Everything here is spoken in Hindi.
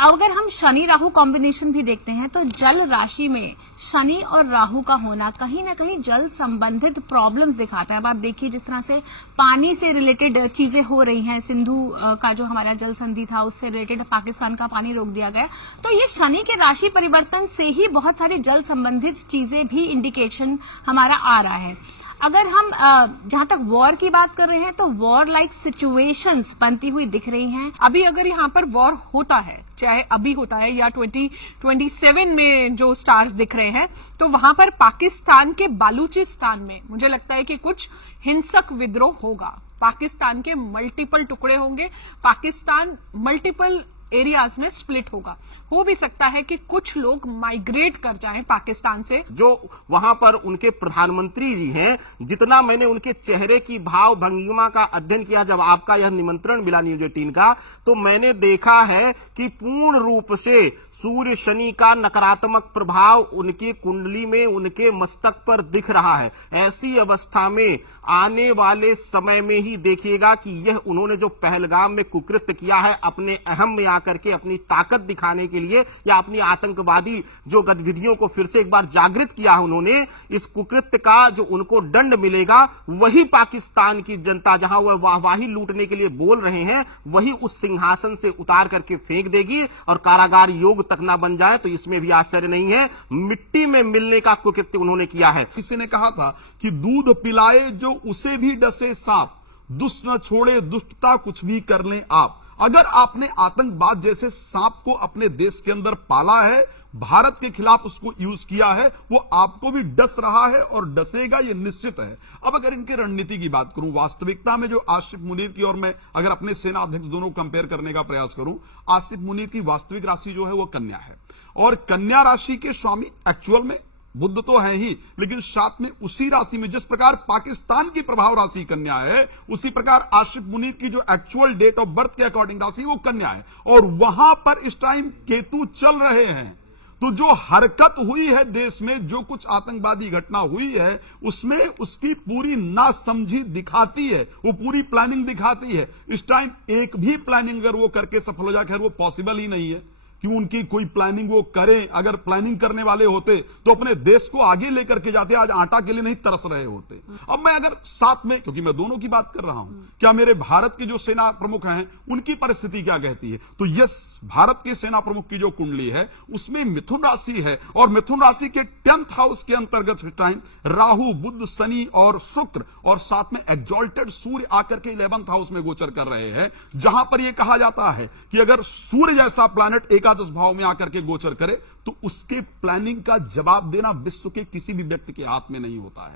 अगर हम शनि राहु कॉम्बिनेशन भी देखते हैं तो जल राशि में शनि और राहु का होना कहीं ना कहीं जल संबंधित प्रॉब्लम्स दिखाता है। अब आप देखिए जिस तरह से पानी से रिलेटेड चीजें हो रही हैं, सिंधु का जो हमारा जल संधि था उससे रिलेटेड पाकिस्तान का पानी रोक दिया गया, तो ये शनि के राशि परिवर्तन से ही बहुत सारी जल संबंधित चीजें भी इंडिकेशन हमारा आ रहा है। अगर हम जहां तक वॉर की बात कर रहे हैं तो वॉर लाइक सिचुएशंस बनती हुई दिख रही हैं। अभी अगर यहाँ पर वॉर होता है, चाहे अभी होता है या 2027 में जो स्टार्स दिख रहे हैं, तो वहां पर पाकिस्तान के बालूचिस्तान में मुझे लगता है कि कुछ हिंसक विद्रोह होगा। पाकिस्तान के मल्टीपल टुकड़े होंगे, पाकिस्तान मल्टीपल एरियाज में स्प्लिट होगा। हो भी सकता है कि कुछ लोग माइग्रेट कर जाएं पाकिस्तान से। जो वहां पर उनके प्रधानमंत्री जी हैं, जितना मैंने उनके चेहरे की भाव भंगिमा का अध्ययन किया जब आपका यह निमंत्रण मिला न्यूज 18 का, तो मैंने देखा है कि पूर्ण रूप से सूर्य शनि का नकारात्मक प्रभाव उनकी कुंडली में, उनके मस्तक पर दिख रहा है। ऐसी अवस्था में आने वाले समय में ही देखिएगा कि यह उन्होंने जो पहलगाम में कुकृत्य किया है, अपने अहम में आकर के अपनी ताकत दिखाने के लिए या अपनी आतंकवादी जो गतिविधियों को फिर से एक बार जागृत किया है उन्होंने, इस कुकृत्य का जो उनको दंड मिलेगा वही पाकिस्तान की जनता जहां वह वाहवाही लूटने के लिए बोल रहे हैं, वही उस सिंहासन से उतार करके फेंक देगी और कारागार योग तक ना बन जाए तो इसमें भी आश्चर्य नहीं है। मिट्टी में मिलने का कुकृत्य उन्होंने किया है। किसी ने कहा था कि दूध पिलाए जो उसे भी डसे सांप, दुष्ट न छोड़े दुष्टता कुछ भी कर लें आप। अगर आपने आतंकवाद जैसे सांप को अपने देश के अंदर पाला है, भारत के खिलाफ उसको यूज किया है, वो आपको भी डस रहा है और डसेगा, ये निश्चित है। अब अगर इनकी रणनीति की बात करूं, वास्तविकता में जो आसिफ मुनीर की और मैं अगर अपने सेना अध्यक्ष दोनों कंपेयर करने का प्रयास करूं, आसिफ मुनीर की वास्तविक राशि जो है वो कन्या है और कन्या राशि के स्वामी एक्चुअल में बुध तो है ही, लेकिन साथ में उसी राशि में जिस प्रकार पाकिस्तान की प्रभाव राशि कन्या है, उसी प्रकार आसिफ मुनीर की जो एक्चुअल डेट ऑफ बर्थ के अकॉर्डिंग राशि वो कन्या है और वहां पर इस टाइम केतु चल रहे हैं। तो जो हरकत हुई है देश में, जो कुछ आतंकवादी घटना हुई है, उसमें उसकी पूरी नासमझी दिखाती है, वो पूरी प्लानिंग दिखाती है। इस टाइम एक भी प्लानिंग अगर वो करके सफल हो जाए, खैर वो पॉसिबल ही नहीं है कि उनकी कोई प्लानिंग वो करें। अगर प्लानिंग करने वाले होते तो अपने देश को आगे लेकर के जाते, आज आटा के लिए नहीं तरस रहे होते। अब मैं अगर साथ में, क्योंकि मैं दोनों की बात कर रहा हूं, क्या मेरे भारत के जो सेना प्रमुख हैं उनकी परिस्थिति क्या कहती है, तो यस, भारत के सेना प्रमुख की जो कुंडली है उसमें मिथुन राशि है और मिथुन राशि के 10th हाउस के अंतर्गत इस टाइम राहु, बुध, शनि और शुक्र और साथ में एग्जॉल्टेड सूर्य आकर के 11th हाउस में गोचर कर रहे हैं, जहां पर यह कहा जाता है कि अगर सूर्य जैसा प्लैनेट एकादश भाव में आकर के गोचर करे तो उसके प्लानिंग का जवाब देना विश्व के किसी भी व्यक्ति के हाथ में नहीं होता है।